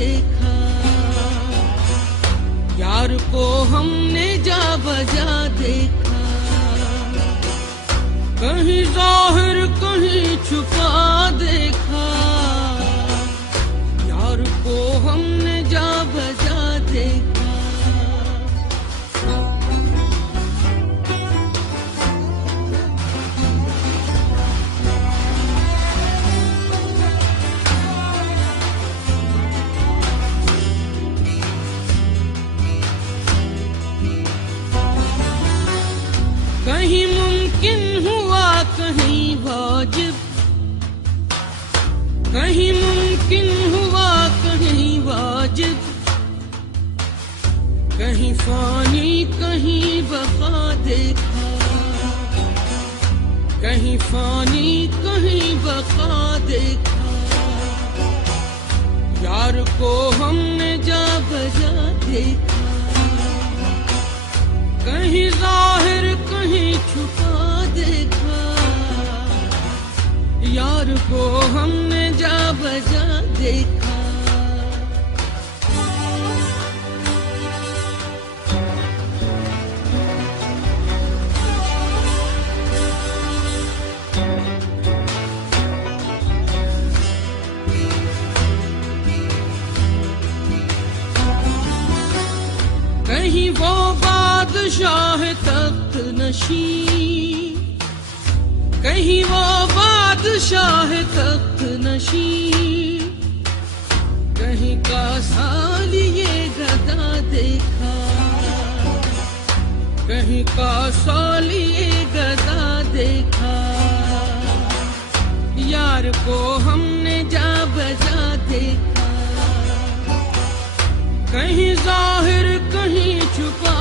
देखा, यार को हमने जा बजा देखा, कहीं जाहिर कहीं छुपा देखा, यार को हमने जा बजा देखा। कहीं मुमकिन हुआ कहीं वाजिब, कहीं मुमकिन हुआ कहीं वाजिब, कहीं फानी कहीं बका देखा, कहीं फानी कहीं बका देखा, यार को हमने जा बजा देखा, कहीं जाहिर कहीं छुपा देखा, यार को हमने जा बजा देखा। कहीं वो बादशाह तख्त नशी, कहीं वो बादशाह तख्त नशी, कहीं का सालिये गदा देखा, कहीं का सालिये गदा देखा, यार को हमने जा बजा देखा, कहीं जाहिर कहीं छुपा